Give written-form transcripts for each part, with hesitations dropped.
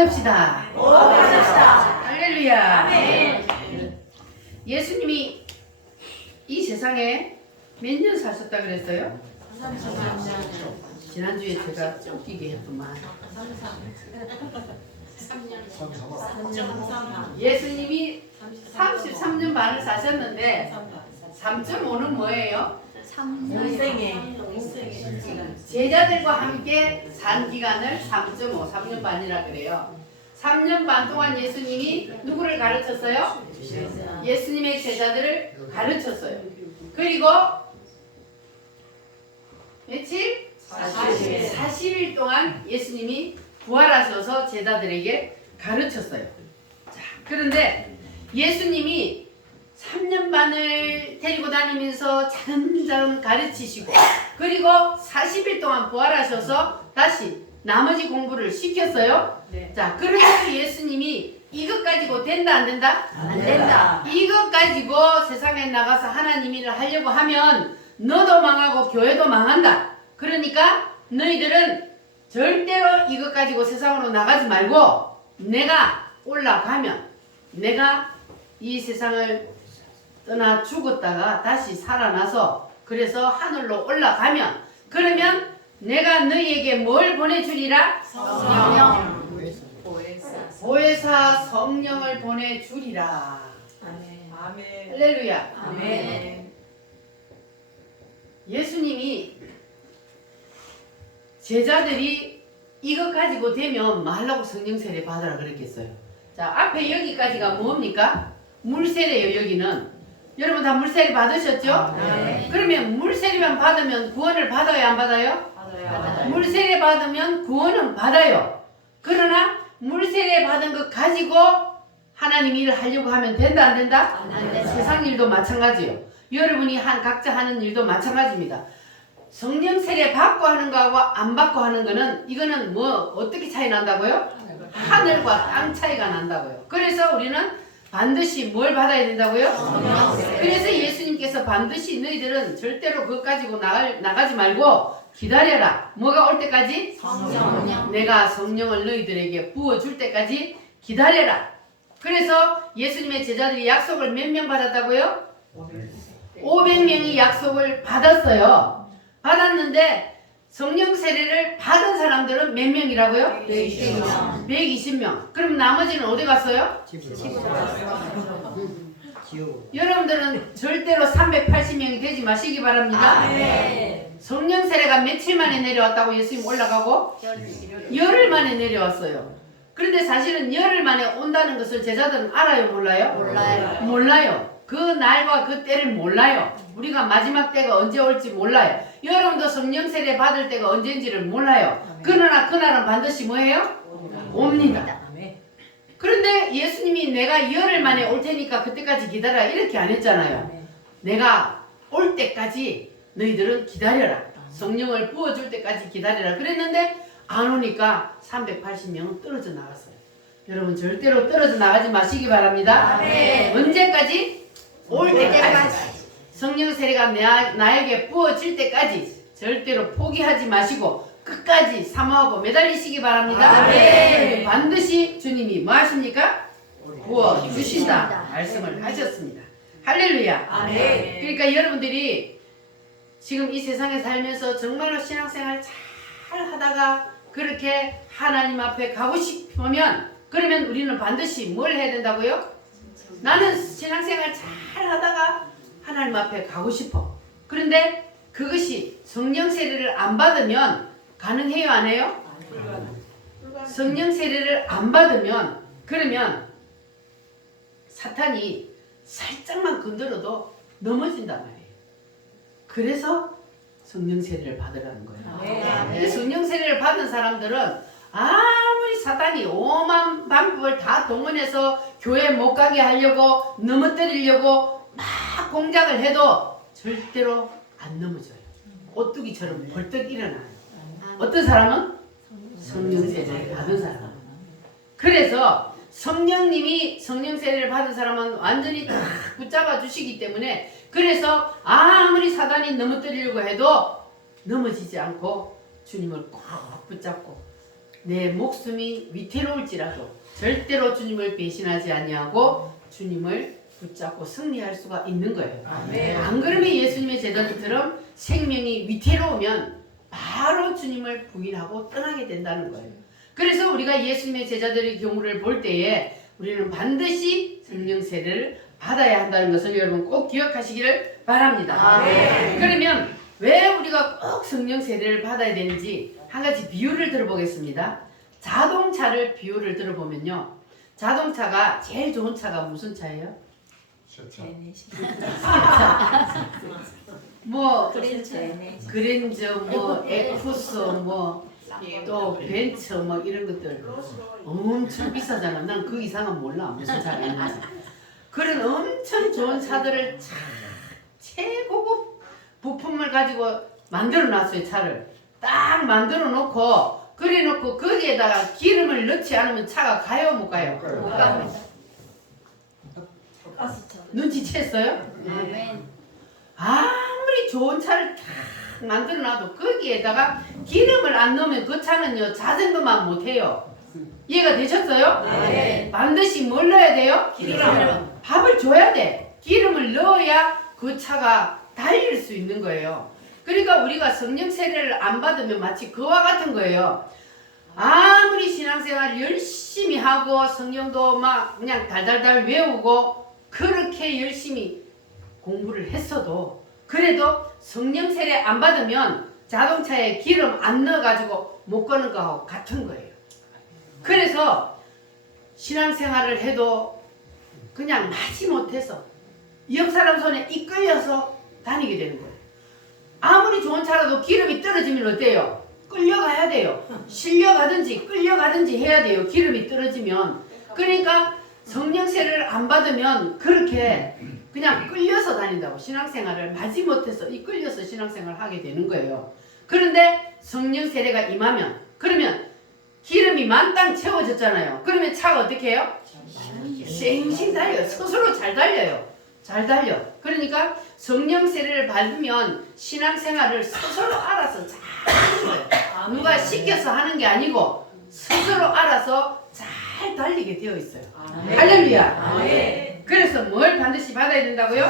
받읍시다. 받읍시다. 할렐루야. 아멘. 예수님이 이 세상에 몇 년 사셨다 그랬어요? 33년. 지난주에 제가 웃기게 했구만. 3년. 예수님이 33년 반을 사셨는데 3.5는 뭐예요? 인생의 제자들과 함께 산 기간을 3.5, 3년 반이라 그래요. 3년 반 동안 예수님이 누구를 가르쳤어요? 예수님의 제자들을 가르쳤어요. 그리고 며칠? 40일 동안 예수님이 부활하셔서 제자들에게 가르쳤어요. 자, 그런데 예수님이 3년 반을 데리고 다니면서 차근차근 가르치시고 그리고 40일 동안 부활하셔서 다시 나머지 공부를 시켰어요. 네. 자, 그래서 예수님이 이것 가지고 된다 안 된다? 안 된다. 이것 가지고 세상에 나가서 하나님 일을 하려고 하면 너도 망하고 교회도 망한다. 그러니까 너희들은 절대로 이것 가지고 세상으로 나가지 말고 내가 올라가면 내가 이 세상을 떠나 죽었다가 다시 살아나서 그래서 하늘로 올라가면 그러면 내가 너희에게 뭘 보내주리라? 성령. 보혜사 성령을 보내주리라. 아멘. 할렐루야. 아멘. 예수님이 제자들이 이것 가지고 되면 말라고 성령 세례 받으라 그랬겠어요. 자, 앞에 여기까지가 뭡니까? 물세례요. 여기는 여러분 다 물세례 받으셨죠? 네. 그러면 물세례만 받으면 구원을 받아요, 안 받아요? 받아요. 물세례 받으면 구원은 받아요. 그러나 물세례 받은 것 가지고 하나님 일을 하려고 하면 된다 안 된다? 안 된다. 세상 일도 마찬가지예요. 여러분이 각자 하는 일도 마찬가지입니다. 성령 세례 받고 하는 거하고 안 받고 하는 거는 이거는 뭐 어떻게 차이 난다고요? 하늘과 땅 차이가 난다고요. 그래서 우리는 반드시 뭘 받아야 된다고요? 성령 세례. 그래서 예수님께서 반드시 너희들은 절대로 그것 가지고 나가지 말고 기다려라. 뭐가 올 때까지? 성령. 내가 성령을 너희들에게 부어줄 때까지 기다려라. 그래서 예수님의 제자들이 약속을 몇 명 받았다고요? 500명이 약속을 받았어요. 받았는데 성령 세례를 받은 사람들은 몇 명이라고요? 120명. 120명. 그럼 나머지는 어디 갔어요? 여러분들은 절대로 380명이 되지 마시기 바랍니다. 아멘. 성령 세례가 며칠 만에 내려왔다고 예수님 올라가고? 열흘 만에 내려왔어요. 그런데 사실은 열흘 만에 온다는 것을 제자들은 알아요, 몰라요? 몰라요. 몰라요. 그 날과 그 때를 몰라요. 우리가 마지막 때가 언제 올지 몰라요. 여러분도 성령 세례 받을 때가 언제인지를 몰라요. 그러나 그날은 반드시 뭐예요? 옵니다. 그런데 예수님이 내가 열흘 만에 올 테니까 그때까지 기다려 이렇게 안 했잖아요. 내가 올 때까지 너희들은 기다려라. 성령을 부어줄 때까지 기다려라. 그랬는데 안 오니까 380명은 떨어져 나갔어요. 여러분 절대로 떨어져 나가지 마시기 바랍니다. 아멘. 언제까지? 올 때까지. 성령 세례가 나에게 부어질 때까지 절대로 포기하지 마시고 끝까지 사모하고 매달리시기 바랍니다. 아멘. 반드시 주님이 뭐 하십니까? 부어주신다 말씀을 하셨습니다. 할렐루야. 아멘. 그러니까 여러분들이 지금 이 세상에 살면서 정말로 신앙생활 잘 하다가 그렇게 하나님 앞에 가고 싶으면 그러면 우리는 반드시 뭘 해야 된다고요? 나는 신앙생활 잘 하다가 하나님 앞에 가고 싶어. 그런데 그것이 성령 세례를 안 받으면 가능해요, 안 해요? 성령 세례를 안 받으면 그러면 사탄이 살짝만 건드려도 넘어진단 말이에요. 그래서 성령 세례를 받으라는 거예요. 네. 성령 세례를 받은 사람들은 아무리 사탄이 오만 방법을 다 동원해서 교회 못 가게 하려고 넘어뜨리려고 막 공작을 해도 절대로 안 넘어져요. 오뚜기처럼 벌떡 일어나요. 어떤 사람은? 성령 세례를 받은 사람. 그래서 성령님이 성령 세례를 받은 사람은 완전히 딱 붙잡아 주시기 때문에 그래서 아무리 사단이 넘어뜨리려고 해도 넘어지지 않고 주님을 꼭 붙잡고 내 목숨이 위태로울지라도 절대로 주님을 배신하지 아니하고 주님을 붙잡고 승리할 수가 있는 거예요. 안 그러면 예수님의 제자들처럼 생명이 위태로우면 바로 주님을 부인하고 떠나게 된다는 거예요. 그래서 우리가 예수님의 제자들의 경우를 볼 때에 우리는 반드시 성령 세례를 받아야 한다는 것을 여러분 꼭 기억하시기를 바랍니다. 그러면 왜 우리가 꼭 성령 세례를 받아야 되는지 한 가지 비유를 들어보겠습니다. 자동차를 비유를 들어보면요. 자동차가 제일 좋은 차가 무슨 차예요? 뭐 그랜저, 뭐 에쿠스, 뭐 또 벤츠, 뭐 이런 것들 엄청 비싸잖아. 난 그 이상은 몰라 무슨 차가 있는지. 그런 엄청 좋은 차들을 최고급 부품을 가지고 만들어 놨어요. 차를 딱 만들어 놓고 그래 놓고 거기에다가 기름을 넣지 않으면 차가 가요 못 가요? 못 가요. 눈치챘어요? 아무리 좋은 차를 딱 만들어 놔도 거기에다가 기름을 안 넣으면 그 차는요 자전거만 못해요. 이해가 되셨어요? 반드시 뭘 넣어야 돼요? 기름. 밥을 줘야 돼. 기름을 넣어야 그 차가 달릴 수 있는 거예요. 그러니까 우리가 성령 세례를 안 받으면 마치 그와 같은 거예요. 아무리 신앙생활을 열심히 하고 성령도 막 그냥 달달달 외우고 그렇게 열심히 공부를 했어도 그래도 성령 세례 안 받으면 자동차에 기름 안 넣어가지고 못 가는 거하고 같은 거예요. 그래서 신앙생활을 해도 그냥 마지못해서 옆 사람 손에 이끌려서 다니게 되는 거예요. 아무리 좋은 차라도 기름이 떨어지면 어때요? 끌려가야 돼요. 실려가든지 끌려가든지 해야 돼요. 기름이 떨어지면. 그러니까 성령 세례를 안 받으면 그렇게 그냥 끌려서 다닌다고. 신앙생활을 마지못해서 이끌려서 신앙생활을 하게 되는 거예요. 그런데 성령 세례가 임하면 그러면 기름이 만땅 채워졌잖아요. 그러면 차가 어떻게 해요? 쌩쌩 달려요. 스스로 잘 달려요. 잘 달려. 그러니까 성령 세례를 받으면 신앙생활을 스스로 알아서 잘 하는 거예요. 누가 시켜서 하는 게 아니고 스스로 알아서 잘 달리게 되어 있어요. 할렐루야. 그래서 뭘 반드시 받아야 된다고요?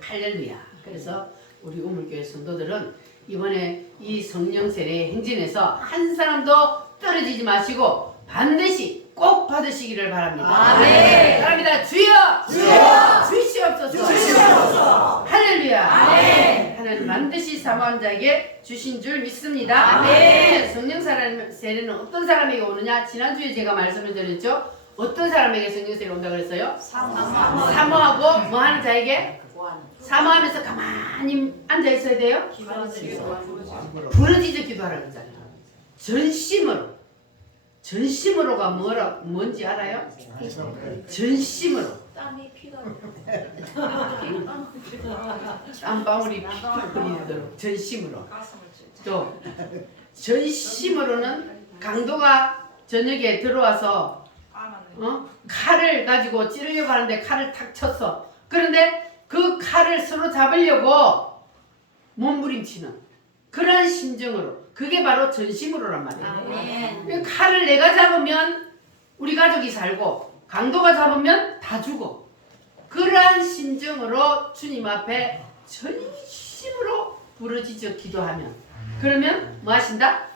할렐루야. 그래서 우리 우물교회 성도들은 이번에 이 성령 세례 행진에서 한 사람도 떨어지지 마시고 반드시 꼭 받으시기를 바랍니다. 바랍니다. 주여! 주시옵소서. 할렐루야. 하나님 반드시 사모한 자에게 주신 줄 믿습니다. 성령 세례는 어떤 사람에게 오느냐? 지난주에 제가 말씀을 드렸죠. 어떤 사람에게 성령 세례 온다고 그랬어요? 사모하고 뭐 하는 자에게? 사모하면서 가만히 앉아 있어야 돼요? 부르짖어 기도하라고 그러잖아요. 전심으로가 뭔지 알아요? 전심으로. 땀방울이 흘리도록 전심으로. 또 전심으로는 강도가 저녁에 들어와서 칼을 가지고 찌르려고 하는데 칼을 탁 쳤어. 그런데 그 칼을 서로 잡으려고 몸부림치는 그런 심정으로. 그게 바로 전심으로란 말이에요. 칼을 내가 잡으면 우리 가족이 살고 강도가 잡으면 다 죽어. 그러한 심정으로 주님 앞에 전심으로 부르짖어 기도하면 그러면 뭐 하신다?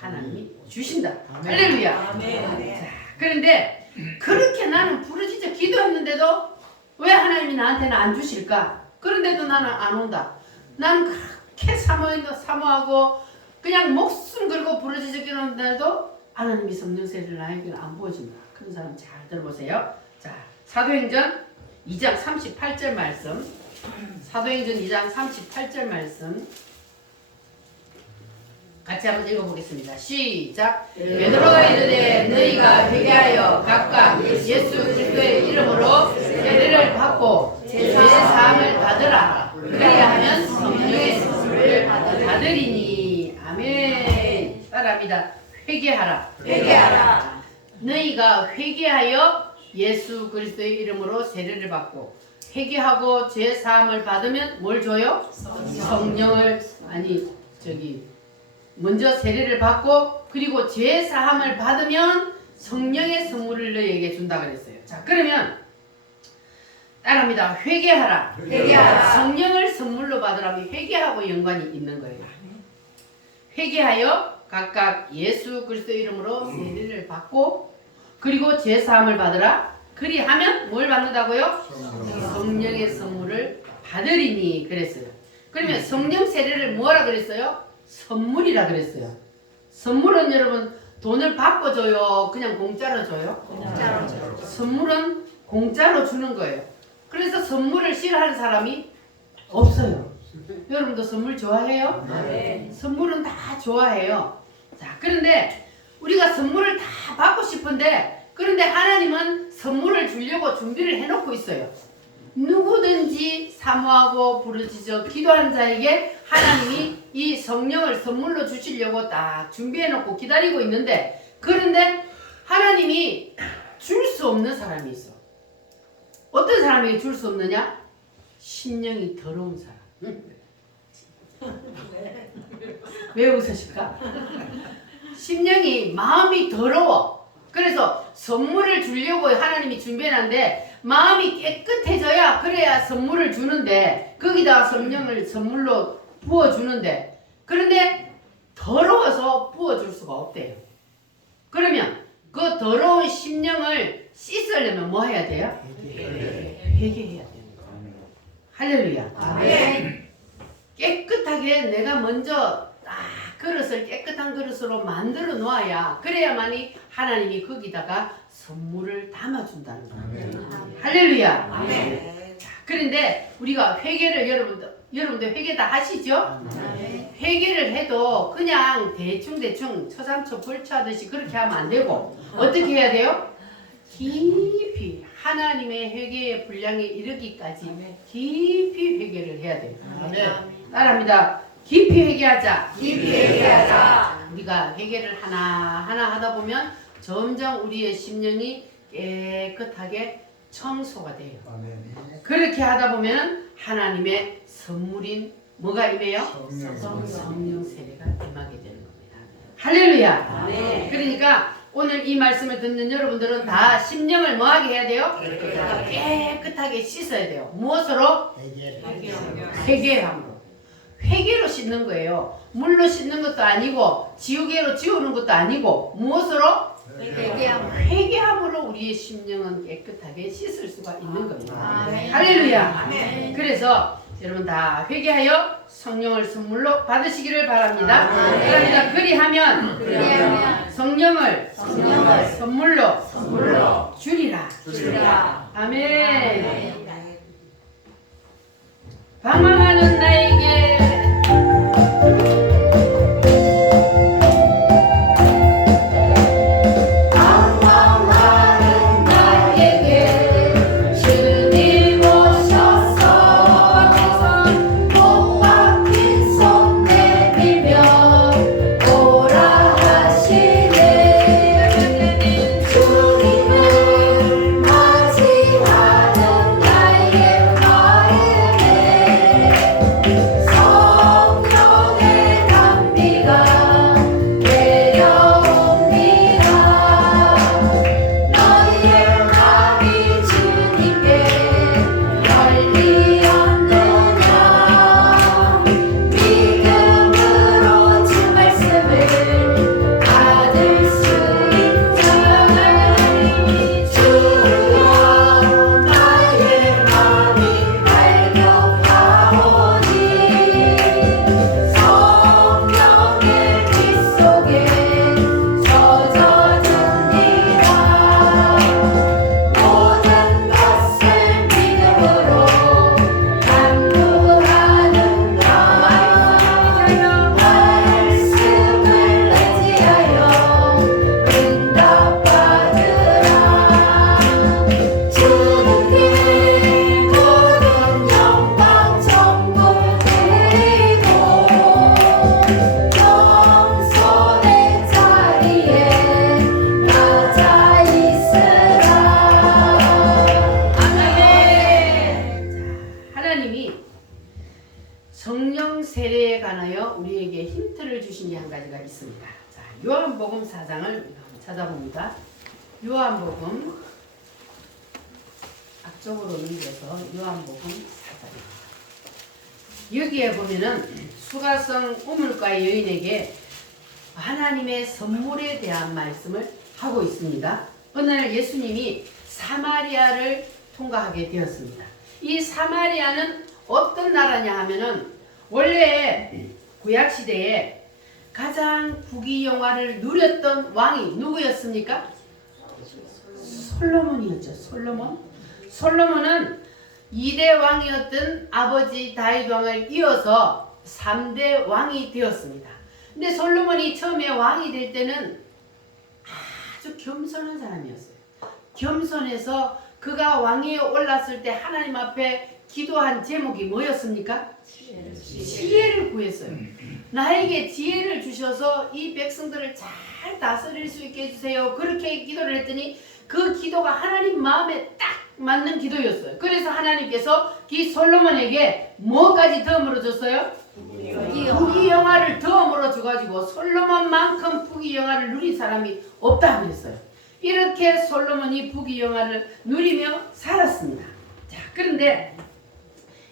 하나님이 주신다. 할렐루야. 자, 그런데 그렇게 나는 부르짖어 기도했는데도 왜 하나님이 나한테는 안 주실까? 그런데도 나는 안 온다. 난 그렇게 사모하고 그냥 목숨 걸고 부르짖어 기도했는데도 하나님이 성령 세례를 나에게는 안 보여준다. 그런 사람 잘 들어보세요. 자, 사도행전 2장 38절 말씀. 사도행전 2장 38절 말씀. 같이 한번 읽어보겠습니다. 시작. 베드로가 이르되 너희가 회개하여 각각 예수 그리스도의 이름으로 세례를 받고 죄 사함을 받으라. 그리하면 성령의 선물을 받으리니. 아멘. 따라합니다. 회개하라. 너희가 회개하여 예수 그리스도의 이름으로 세례를 받고 회개하고 죄 사함을 받으면 뭘 줘요? 성령을 먼저 세례를 받고 그리고 죄 사함을 받으면 성령의 선물을 너희에게 준다 그랬어요. 자, 그러면 따라합니다. 회개하라. 회개하라. 성령을 선물로 받으라면 회개하고 연관이 있는 거예요. 회개하여 각각 예수 그리스도 이름으로 세례를 받고 그리고 죄 사함을 받으라. 그리하면 뭘 받는다고요? 성령의 선물을 받으리니 그랬어요. 그러면 성령 세례를 뭐라 그랬어요? 선물이라 그랬어요. 선물은 여러분 돈을 받고 줘요? 그냥 공짜로 줘요? 공짜로 줘요. 선물은 공짜로 주는 거예요. 그래서 선물을 싫어하는 사람이 없어요. 여러분도 선물 좋아해요? 네. 선물은 다 좋아해요. 자, 그런데 우리가 선물을 다 받고 싶은데 그런데 하나님은 선물을 주려고 준비를 해놓고 있어요. 누구든지 사모하고 부르짖어 기도하는 자에게 하나님이 이 성령을 선물로 주시려고 딱 준비해놓고 기다리고 있는데 그런데 하나님이 줄 수 없는 사람이 있어. 어떤 사람에게 줄 수 없느냐? 심령이 더러운 사람. 왜 웃으실까? 심령이 마음이 더러워. 그래서 선물을 주려고 하나님이 준비해놨는데 마음이 깨끗해져야 그래야 선물을 주는데 거기다가 성령을 선물로 부어주는데 그런데 더러워서 부어줄 수가 없대요. 그러면 그 더러운 심령을 씻으려면 뭐 해야 돼요? 회개해야 돼요. 할렐루야. 아멘. 깨끗하게 내가 먼저 그릇을 깨끗한 그릇으로 만들어 놓아야 그래야만이 하나님이 거기다가 선물을 담아준다는 거예요. 할렐루야. 아멘. 자, 그런데 우리가 회개를 여러분들 회개 다 하시죠? 회개를 해도 그냥 대충 처삼초 벌초하듯이 그렇게 하면 안 되고 어떻게 해야 돼요? 깊이 하나님의 회개의 분량에 이르기까지 깊이 회개를 해야 돼요. 따라합니다. 깊이 회개하자. 깊이 회개하자. 우리가 회개를 하나하나 하다 보면 점점 우리의 심령이 깨끗하게 청소가 돼요. 그렇게 하다 보면 하나님의 선물인 뭐가 임해요? 성령 세례가 임하게 되는 겁니다. 할렐루야. 아멘. 그러니까 오늘 이 말씀을 듣는 여러분들은 다 심령을 뭐하게 해야 돼요? 깨끗하게 씻어야 돼요. 무엇으로? 회개함으로. 회개로 씻는 거예요. 물로 씻는 것도 아니고 지우개로 지우는 것도 아니고 무엇으로? 회개함으로 우리의 심령은 깨끗하게 씻을 수가 있는 겁니다. 아멘. 할렐루야. 아멘. 그래서 여러분 다 회개하여 성령을 선물로 받으시기를 바랍니다. 아멘. 그럽니다. 그리하면 성령을 선물로 주리라. 아멘. 방황하는 나에게 주님 오셔서 복 박힌 손 내밀며 오라 하시네. 주님을 맞이하는 나의 마음에 있습니다. 자, 요한복음 4장을 한번 찾아봅니다. 요한복음 앞쪽으로 넘겨서 요한복음 4장입니다. 여기에 보면은 수가성 우물가의 여인에게 하나님의 선물에 대한 말씀을 하고 있습니다. 어느 날 예수님이 사마리아를 통과하게 되었습니다. 이 사마리아는 어떤 나라냐 하면은 원래 구약시대에 가장 부귀영화를 누렸던 왕이 누구였습니까? 솔로몬이었죠. 솔로몬은 2대 왕이었던 아버지 다윗 왕을 이어서 3대 왕이 되었습니다. 근데 솔로몬이 처음에 왕이 될 때는 아주 겸손한 사람이었어요. 겸손해서 그가 왕위에 올랐을 때 하나님 앞에 기도한 제목이 뭐였습니까? 지혜를 구했어요. 나에게 지혜를 주셔서 이 백성들을 잘 다스릴 수 있게 해주세요. 그렇게 기도를 했더니 그 기도가 하나님 마음에 딱 맞는 기도였어요. 그래서 하나님께서 이 솔로몬에게 뭐까지 덤으로 줬어요? 부귀영화를 덤으로 줘가지고 솔로몬만큼 부귀영화를 누린 사람이 없다 그랬어요. 이렇게 솔로몬이 부귀영화를 누리며 살았습니다. 자, 그런데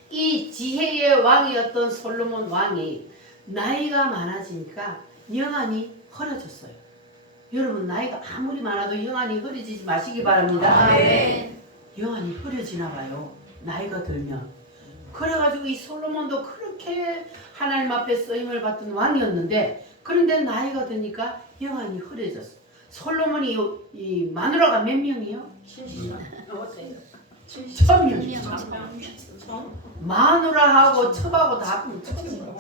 이 지혜의 왕이었던 솔로몬 왕이 나이가 많아지니까 영안이 흐려졌어요. 여러분, 나이가 아무리 많아도 영안이 흐려지지 마시기 바랍니다. 아멘. 영안이 흐려지나 봐요. 나이가 들면. 그래가지고 이 솔로몬도 그렇게 하나님 앞에 쓰임을 받던 왕이었는데, 그런데 나이가 드니까 영안이 흐려졌어. 솔로몬이 이 마누라가 몇 명이요? 1000명. 마누라하고 첩하고 다 합하면 1000명.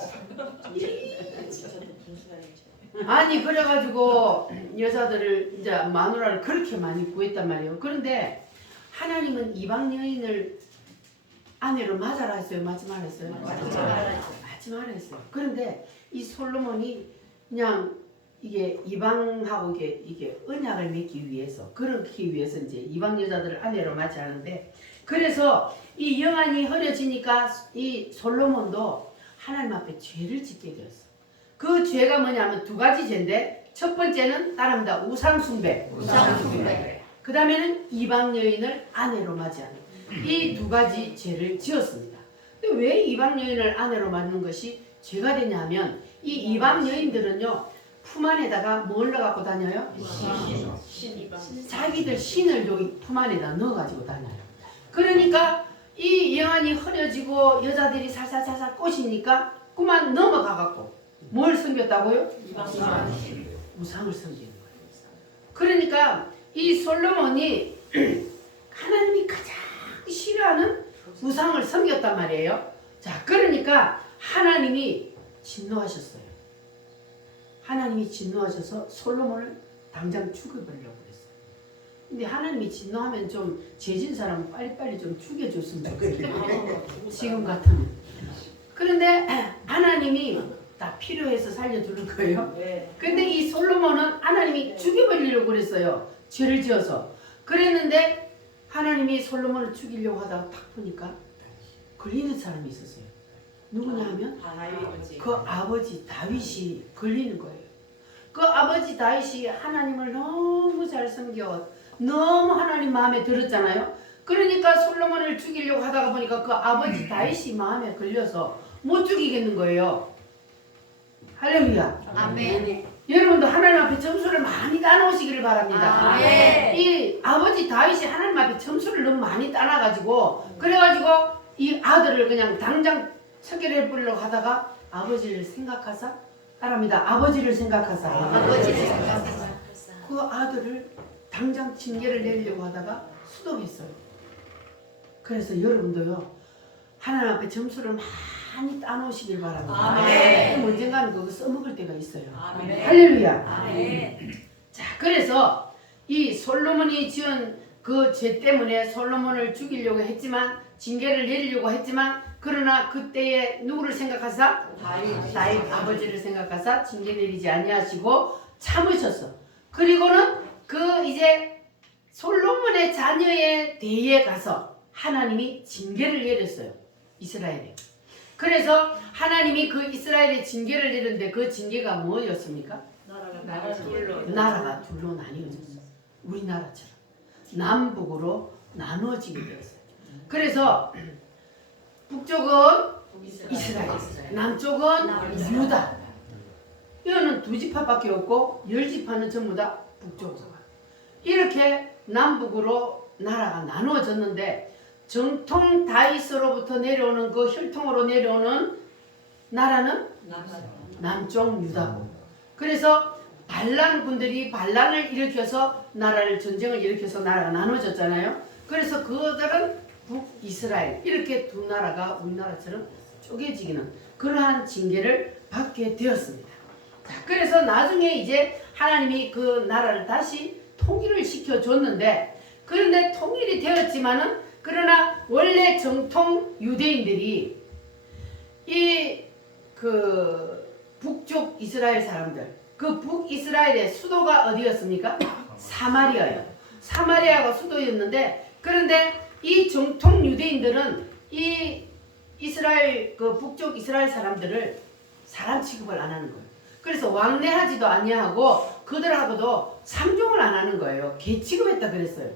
아니, 그래가지고 여자들을 이제 마누라를 그렇게 많이 구했단 말이에요. 그런데 하나님은 이방 여인을 아내로 맞아라 했어요? 맞지 말라 했어요? 맞지 말라 했어요. 그런데 이 솔로몬이 그냥 이게 이방하고 이게 언약을 맺기 위해서, 그렇기 위해서 이제 이방 여자들을 아내로 맞이 하는데, 그래서 이 영안이 흐려지니까 이 솔로몬도 하나님 앞에 죄를 짓게 되었어. 그 죄가 뭐냐면 두 가지 죄인데, 첫 번째는 따릅니다. 우상숭배. 그 다음에는 이방 여인을 아내로 맞이하는, 이 두 가지 죄를 지었습니다. 근데 왜 이방 여인을 아내로 맞는 것이 죄가 되냐면, 이 이방 여인들은요, 품 안에다가 뭘 넣어갖고 다녀요? 자기들 신을 여기 품 안에다 넣어가지고 다녀요. 그러니까 이 영안이 흐려지고 여자들이 살살살살 꼬시니까 그만 넘어가갖고 뭘 섬겼다고요? 우상을 섬기는 거예요. 그러니까 이 솔로몬이 하나님이 가장 싫어하는 우상을 섬겼단 말이에요. 자, 그러니까 하나님이 진노하셨어요. 하나님이 진노하셔서 솔로몬을 당장 죽여버리려고 그랬어요. 근데 하나님이 진노하면 좀 죄진 사람은 빨리빨리 좀 죽여줬으면 좋겠어요. 지금 같으면. 그런데 하나님이 다 필요해서 살려주는 거예요. 근데 이 솔로몬은 하나님이 죽여버리려고 그랬어요. 죄를 지어서. 그랬는데 하나님이 솔로몬을 죽이려고 하다가 딱 보니까 걸리는 사람이 있었어요. 누구냐 하면 그 아버지 다윗이 걸리는 거예요. 그 아버지 다윗이 하나님을 너무 잘 섬겨, 너무 하나님 마음에 들었잖아요. 그러니까 솔로몬을 죽이려고 하다가 보니까 그 아버지 다윗이 마음에 걸려서 못 죽이겠는 거예요. 할렐루야. 아멘. 여러분도 하나님 앞에 점수를 많이 따놓으시기를 바랍니다. 아멘. 이 아버지 다윗이 하나님 앞에 점수를 너무 많이 따놔가지고, 그래가지고 이 아들을 그냥 당장 처결해 버리려고 하다가 아버지를 생각하사, 따라합니다. 아버지를 생각하사. 아버지를 생각하사. 그 아들을 당장 징계를 내리려고 하다가 수독했어요. 그래서 여러분도요, 하나님 앞에 점수를 많이 따놓으시길 바랍니다. 아멘. 그럼 언젠가는 그거 써먹을 때가 있어요. 아멘. 할렐루야. 아멘. 자, 그래서 이 솔로몬이 지은 그 죄 때문에 솔로몬을 죽이려고 했지만, 징계를 내리려고 했지만, 그러나 그때에 누구를 생각하사? 다윗 아버지를 생각하사 징계 내리지 아니하시고 참으셨어. 그리고는 그 이제 솔로몬의 자녀의 대에 가서 하나님이 징계를 내렸어요. 이스라엘에. 그래서 하나님이 그 이스라엘에 징계를 내렸는데 그 징계가 뭐였습니까? 나라가 둘로 나뉘어졌어. 우리나라처럼 남북으로 나누어지게 되었어요. 그래서 북쪽은 이스라엘, 남쪽은 유다. 이거는 두 지파밖에 없고 10지파는 전부 다 북쪽으로 가요. 이렇게 남북으로 나라가 나누어졌는데 정통 다윗으로부터 내려오는 그 혈통으로 내려오는 나라는 남쪽 유다고. 그래서 반란 군들이 반란을 일으켜서 나라를 전쟁을 일으켜서 나라가 나눠졌잖아요. 그래서 그들은 북이스라엘 이렇게 두 나라가 우리나라처럼 쪼개지기는 그러한 징계를 받게 되었습니다. 자, 그래서 나중에 이제 하나님이 그 나라를 다시 통일을 시켜줬는데 그런데 통일이 되었지만은 그러나 원래 정통 유대인들이 이 그 북쪽 이스라엘 사람들 그 북이스라엘의 수도가 어디였습니까? 사마리아예요. 사마리아가 수도였는데 그런데 이 정통 유대인들은 이 이스라엘 그 북쪽 이스라엘 사람들을 사람 취급을 안 하는 거예요. 그래서 왕래하지도 아니하고 그들하고도 상종을 안 하는 거예요. 개 취급했다 그랬어요.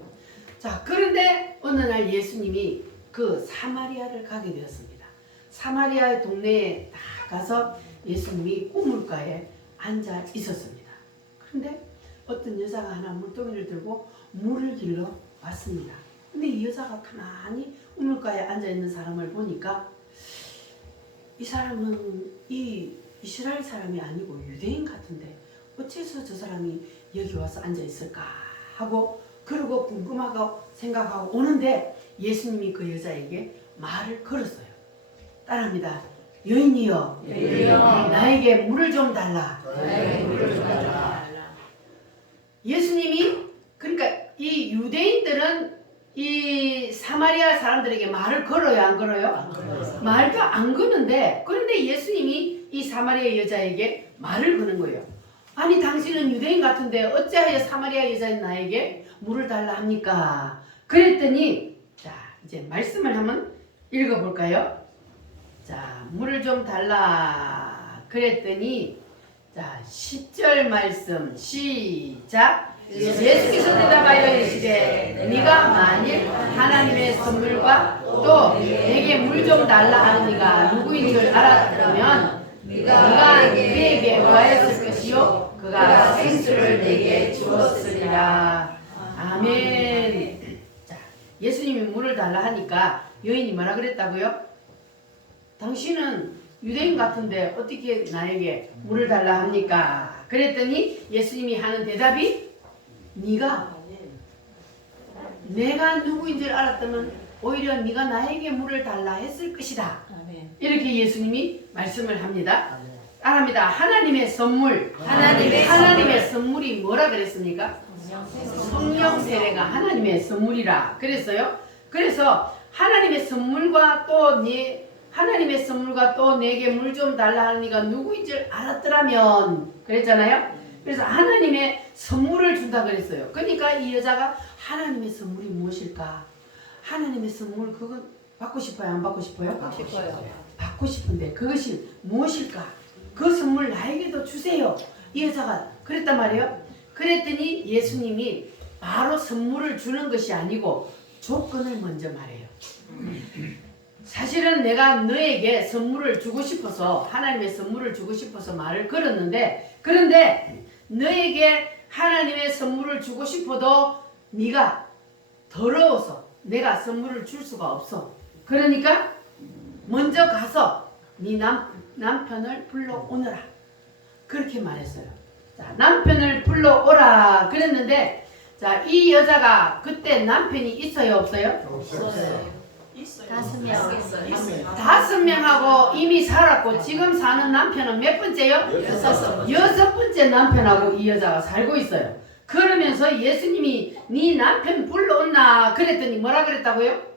자, 그런데 어느 날 예수님이 그 사마리아를 가게 되었습니다. 사마리아의 동네에 딱 가서 예수님이 우물가에 앉아 있었습니다. 그런데 어떤 여자가 하나 물동이를 들고 물을 길러 왔습니다. 근데 이 여자가 가만히 우물가에 앉아 있는 사람을 보니까 이 사람은 이 이스라엘 사람이 아니고 유대인 같은데 어째서 저 사람이 여기 와서 앉아 있을까 하고 그러고 궁금하고 생각하고 오는데 예수님이 그 여자에게 말을 걸었어요. 따라합니다. 여인이여, 나에게 물을 좀 달라. 예수님이 그러니까 이 유대인들은 이 사마리아 사람들에게 말을 걸어요, 안 걸어요? 말도 안 거는데 그런데 예수님이 이 사마리아 여자에게 말을 거는 거예요. 아니 당신은 유대인 같은데 어찌하여 사마리아 여자인 나에게 물을 달라 합니까? 그랬더니 자 이제 말씀을 한번 읽어볼까요? 자 물을 좀 달라 그랬더니 자 10절 말씀 시작. 예수께서 대답하여 이르시되 네가 만일 하나님의 선물과 또 내게 물 좀 달라 하는 이가 누구인 줄 알았다면 네가 그에게 구하였을 것이요 그가 생수를 내게 주었으리라. 아멘. 자, 예수님이 물을 달라 하니까 여인이 뭐라 그랬다고요? 당신은 유대인 같은데 어떻게 나에게 물을 달라 합니까? 그랬더니 예수님이 하는 대답이 네가 내가 누구인 줄 알았다면 오히려 네가 나에게 물을 달라 했을 것이다. 이렇게 예수님이 말씀을 합니다. 따라합니다. 하나님의 선물. 하나님의 선물이 뭐라 그랬습니까? 성령 세례가 하나님의 선물이라 그랬어요. 그래서 하나님의 선물과 또 내게 물 좀 달라 하는 이가 누구인 줄 알았더라면 그랬잖아요. 그래서 하나님의 선물을 준다 그랬어요. 그러니까 이 여자가 하나님의 선물이 무엇일까? 하나님의 선물 그건 받고 싶어요? 안 받고 싶어요? 받고 싶은데 그것이 무엇일까? 그 선물 나에게도 주세요. 이 여자가 그랬단 말이에요. 그랬더니 예수님이 바로 선물을 주는 것이 아니고 조건을 먼저 말해요. 사실은 내가 너에게 선물을 주고 싶어서 하나님의 선물을 주고 싶어서 말을 걸었는데 그런데 너에게 하나님의 선물을 주고 싶어도 네가 더러워서 내가 선물을 줄 수가 없어. 그러니까 먼저 가서 네 남편을 불러오너라. 그렇게 말했어요. 자, 남편을 불러오라 그랬는데 자, 이 여자가 그때 남편이 있어요? 없어요? 없어요. 5명하고 이미 살았고 지금 사는 남편은 몇 번째요? 6번째 남편하고 이 여자가 살고 있어요. 그러면서 예수님이 네 남편 불러온나 그랬더니 뭐라 그랬다고요?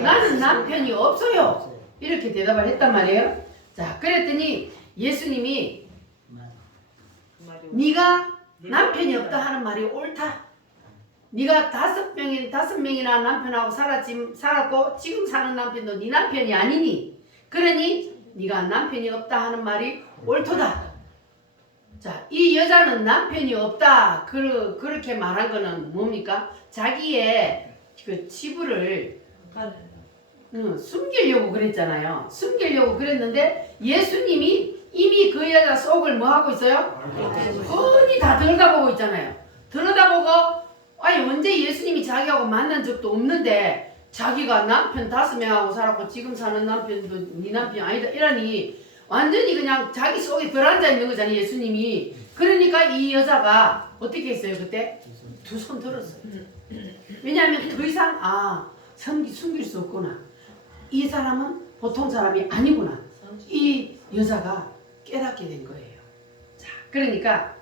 나는 남편이 없어요. 이렇게 대답을 했단 말이에요. 자, 그랬더니 예수님이 네가 남편이 없다 하는 말이 옳다. 네가 5명이나 남편하고 살았고 지금 사는 남편도 네 남편이 아니니 그러니 네가 남편이 없다 하는 말이 옳도다. 자, 이 여자는 남편이 없다. 그렇게 말한 거는 뭡니까? 자기의 그 치부를 숨기려고 그랬잖아요. 숨기려고 그랬는데 예수님이 이미 그 여자 속을 뭐 하고 있어요? 뻔히 다 들여다보고 있잖아요. 들여다보고 아니 언제 예수님이 자기하고 만난 적도 없는데 자기가 남편 5명하고 살았고 지금 사는 남편도 네 남편이 아니다 이러니 완전히 그냥 자기 속에 들어앉아 있는 거잖아요. 예수님이. 그러니까 이 여자가 어떻게 했어요 그때? 2손 들었어요. 왜냐하면 더 이상 숨길 수 없구나. 이 사람은 보통 사람이 아니구나. 이 여자가 깨닫게 된 거예요. 자, 그러니까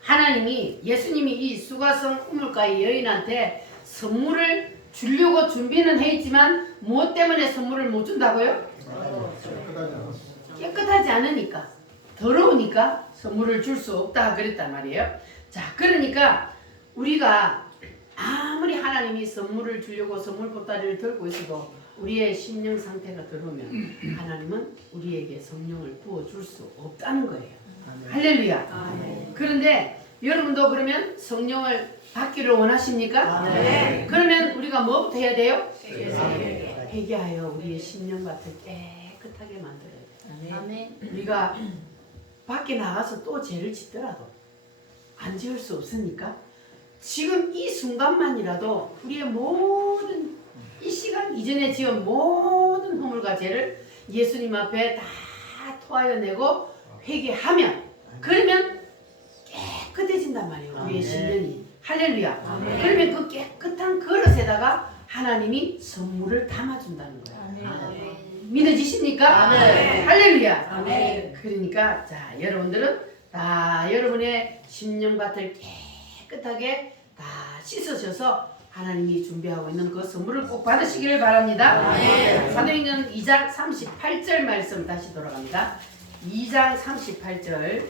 하나님이 예수님이 이 수가성 우물가의 여인한테 선물을 주려고 준비는 했지만 무엇 때문에 선물을 못 준다고요? 깨끗하지 않으니까 더러우니까 선물을 줄 수 없다 그랬단 말이에요. 자, 그러니까 우리가 아무리 하나님이 선물을 주려고 선물 보따리를 들고 있어도 우리의 심령 상태가 더러우면 하나님은 우리에게 성령을 부어줄 수 없다는 거예요. 할렐루야. 그런데 여러분도 그러면 성령을 받기를 원하십니까? 그러면 우리가 뭐부터 해야 돼요? 회개하여 우리의 심령밭을 깨끗하게 만들어야 돼요. 우리가 밖에 나가서 또 죄를 짓더라도 안 지을 수 없으니까 지금 이 순간만이라도 우리의 모든 이 시간 이전에 지은 모든 허물과 죄를 예수님 앞에 다 토하여 내고 회개하면 그러면 깨끗해진단 말이에요. 우리의 심령이. 할렐루야. 그러면 그 깨끗한 그릇에다가 하나님이 선물을 담아준다는 거예요. 믿어지십니까? 할렐루야. 그러니까 자 여러분들은 다 여러분의 심령밭을 깨끗하게 다 씻으셔서 하나님이 준비하고 있는 그 선물을 꼭 받으시기를 바랍니다. 사도행전 2장 38절 말씀 다시 돌아갑니다. 2장 38절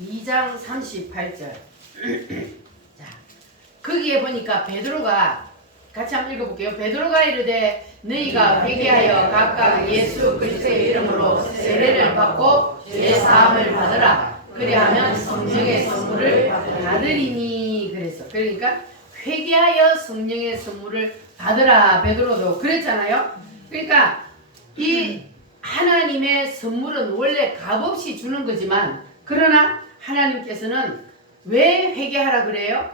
2장 38절 자, 거기에 보니까 베드로가 같이 한번 읽어볼게요. 베드로가 이르되 너희가 회개하여 각각 예수 그리스도의 이름으로 세례를 받고 죄 사함을 받으라. 그리하면 성령의 선물을 받으리니 그랬어. 그러니까 회개하여 성령의 선물을 받으라. 베드로도 그랬잖아요. 그러니까 이 하나님의 선물은 원래 값없이 주는 거지만 그러나 하나님께서는 왜 회개하라 그래요?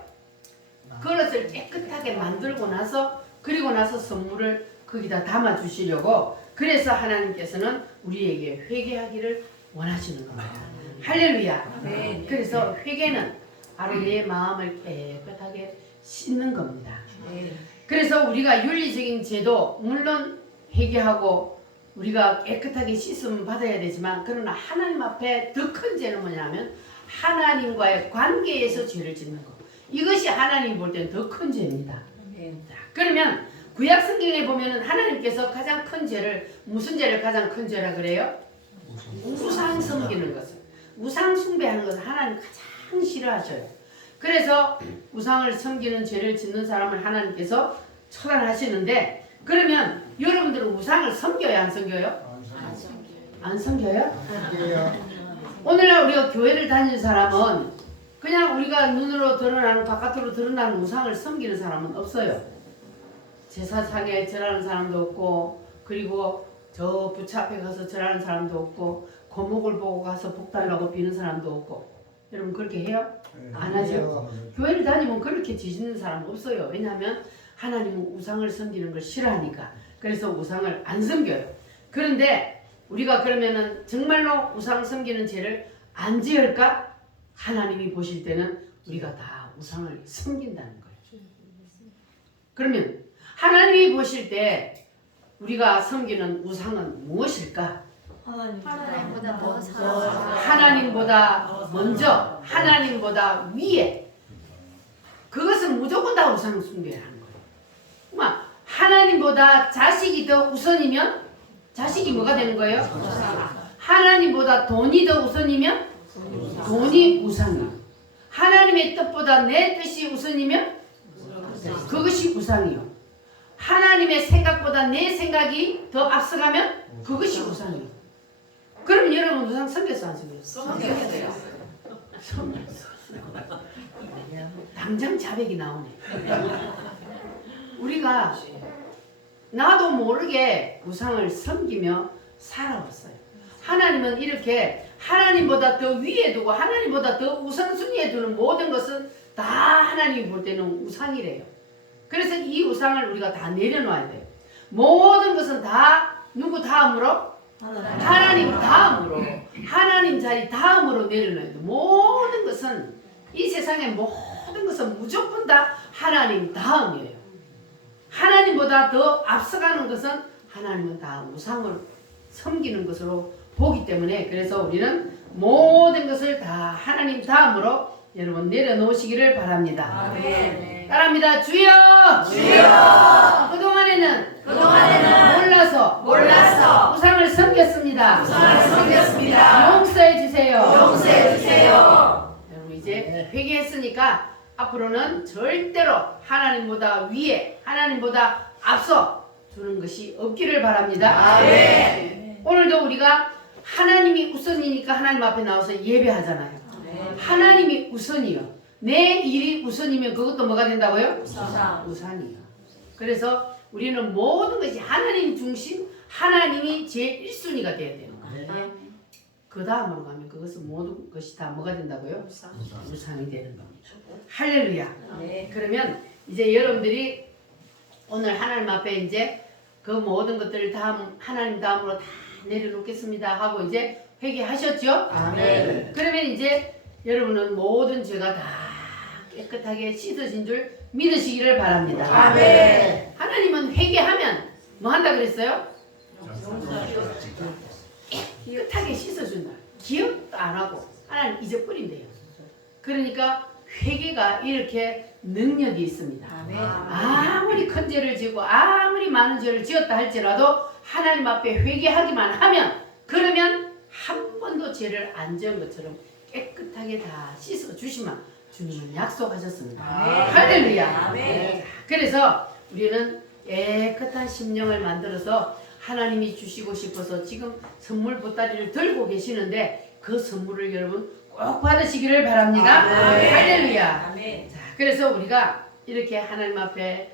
그릇을 깨끗하게 만들고 나서 그리고 나서 선물을 거기다 담아 주시려고 그래서 하나님께서는 우리에게 회개하기를 원하시는 겁니다. 할렐루야. 그래서 회개는 바로 내 마음을 깨끗하게 씻는 겁니다. 그래서 우리가 윤리적인 죄도 물론 회개하고 우리가 깨끗하게 씻음 받아야 되지만 그러나 하나님 앞에 더 큰 죄는 뭐냐면 하나님과의 관계에서 죄를 짓는 것. 이것이 하나님 볼 때는 더 큰 죄입니다. 자, 그러면 구약 성경에 보면은 하나님께서 가장 큰 죄를 무슨 죄를 가장 큰 죄라 그래요? 우상 섬기는 것을. 우상 숭배하는 것을 하나님 가장 싫어하셔요. 그래서 우상을 섬기는 죄를 짓는 사람을 하나님께서 처단하시는데 그러면 여러분들은 우상을 섬겨요 안 섬겨요? 안 섬겨요? 오늘날 우리가 교회를 다니는 사람은 그냥 우리가 눈으로 드러나는 바깥으로 드러나는 우상을 섬기는 사람은 없어요. 제사상에 절하는 사람도 없고 그리고 저 부처 앞에 가서 절하는 사람도 없고 거목을 보고 가서 복 달라고 비는 사람도 없고 여러분 그렇게 해요? 안 하죠? 교회를 다니면 그렇게 지지는 사람 없어요. 왜냐하면 하나님은 우상을 섬기는 걸 싫어하니까. 그래서 우상을 안 섬겨요. 그런데 우리가 그러면은 정말로 우상 섬기는 죄를 안 지을까? 하나님이 보실 때는 우리가 다 우상을 섬긴다는 거예요. 그러면 하나님이 보실 때 우리가 섬기는 우상은 무엇일까? 하나님보다 더 하나님보다 먼저 하나님보다 위에 그것은 무조건 다 우상 숭배하는 거예요. 하나님보다 자식이 더 우선이면 자식이 뭐가 되는 거예요? 하나님보다 돈이 더 우선이면 돈이 우상이요. 하나님의 뜻보다 내 뜻이 우선이면 그것이 우상이요. 하나님의 생각보다 내 생각이 더 앞서가면 그것이 우상이요. 그럼 여러분 우상 섬겼어 안 섬겼어? 섬겼어요. 섬겼어. 당장 자백이 나오네. 우리가 나도 모르게 우상을 섬기며 살아왔어요. 하나님은 이렇게 하나님보다 더 위에 두고 하나님보다 더 우선순위에 두는 모든 것은 다 하나님이 볼 때는 우상이래요. 그래서 이 우상을 우리가 다 내려놔야 돼요. 모든 것은 다 누구 다음으로? 하나님 다음으로. 하나님 자리 다음으로 내려놔야 돼요. 모든 것은 이 세상의 모든 것은 무조건 다 하나님 다음이에요. 하나님보다 더 앞서가는 것은 하나님은 다 우상을 섬기는 것으로 보기 때문에 그래서 우리는 모든 것을 다 하나님 다음으로 여러분 내려놓으시기를 바랍니다. 아멘. 따라합니다. 주여! 주여! 그동안에는 몰라서 우상을 섬겼습니다. 용서해 주세요. 여러분 이제 회개했으니까 앞으로는 절대로 하나님보다 위에 하나님보다 앞서 두는 것이 없기를 바랍니다. 아멘. 오늘도 우리가 하나님이 우선이니까 하나님 앞에 나와서 예배하잖아요. 하나님이 우선이요. 내 일이 우선이면 그것도 뭐가 된다고요? 우산이요. 그래서 우리는 모든 것이 하나님 중심, 하나님이 제일 1순위가 돼야 돼요. 그 다음으로 가면 그것은 모든 것이 다 뭐가 된다고요? 우상이 되는 겁니다. 할렐루야. 그러면 이제 여러분들이 오늘 하나님 앞에 이제 그 모든 것들을 다음 하나님 다음으로 다 내려놓겠습니다 하고 이제 회개하셨죠? 아멘. 그러면 이제 여러분은 모든 죄가 다 깨끗하게 씻어진 줄 믿으시기를 바랍니다. 아멘. 하나님은 회개하면 뭐 한다 그랬어요? 깨끗하게 씻어준다. 기억도 안 하고 하나님 잊어버린대요. 그러니까 회개가 이렇게 능력이 있습니다. 아무리 큰 죄를 지고 아무리 많은 죄를 지었다 할지라도 하나님 앞에 회개하기만 하면 그러면 한 번도 죄를 안 지은 것처럼 깨끗하게 다 씻어주시면 주님은 약속하셨습니다. 할렐루야. 그래서 우리는 깨끗한 심령을 만들어서 하나님이 주시고 싶어서 지금 선물 보따리를 들고 계시는데 그 선물을 여러분 꼭 받으시기를 바랍니다. 할렐루야. 자, 그래서 우리가 이렇게 하나님 앞에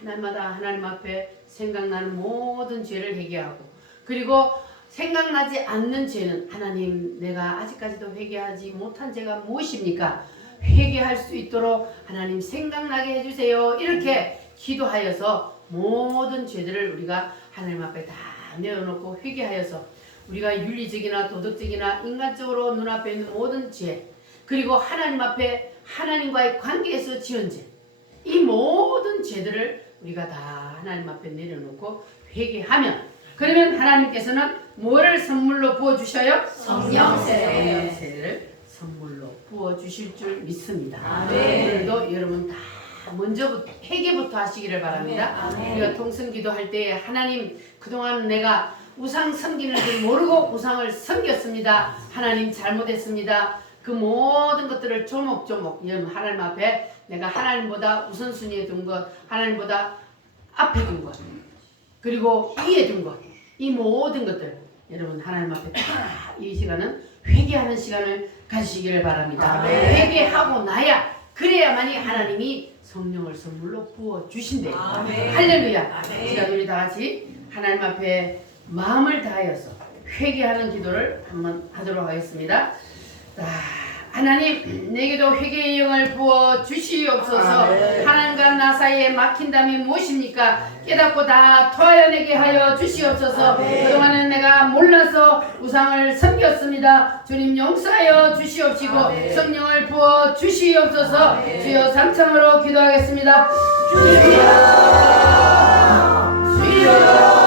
날마다 하나님 앞에 생각나는 모든 죄를 회개하고 그리고 생각나지 않는 죄는 하나님 내가 아직까지도 회개하지 못한 죄가 무엇입니까? 회개할 수 있도록 하나님 생각나게 해주세요. 이렇게 기도하여서 모든 죄들을 우리가 하나님 앞에 다 내어놓고 회개하여서 우리가 윤리적이나 도덕적이나 인간적으로 눈앞에 있는 모든 죄 그리고 하나님 앞에 하나님과의 관계에서 지은 죄 이 모든 죄들을 우리가 다 하나님 앞에 내려놓고 회개하면 그러면 하나님께서는 뭐를 선물로 부어주셔요? 성령세를 선물로 부어주실 줄 믿습니다. 오늘도 여러분 다 먼저 회개부터 하시기를 바랍니다. 우리가 통성기도 할 때 하나님 그동안 내가 우상 섬기는 줄 모르고 우상을 섬겼습니다. 하나님 잘못했습니다. 그 모든 것들을 조목조목 하나님 앞에 내가 하나님보다 우선순위에 둔 것, 하나님보다 앞에 둔 것, 그리고 위에 둔 것, 이 모든 것들 여러분 하나님 앞에 다 이 시간은 회개하는 시간을 가지시기를 바랍니다. 회개하고 나야 그래야만이 하나님이 성령을 선물로 부어주신대요. 할렐루야. 자, 우리 다 같이 하나님 앞에 마음을 다하여서 회개하는 기도를 한번 하도록 하겠습니다. 자, 하나님 내게도 회개의 영을 부어 주시옵소서. 하나님과 나 사이에 막힌담이 무엇입니까? 깨닫고 다 토하여내게 하여 주시옵소서. 그동안은 내가 몰라서 우상을 섬겼습니다. 주님 용서하여 주시옵시고 성령을 부어 주시옵소서. 주여 삼창으로 기도하겠습니다. 주여 주여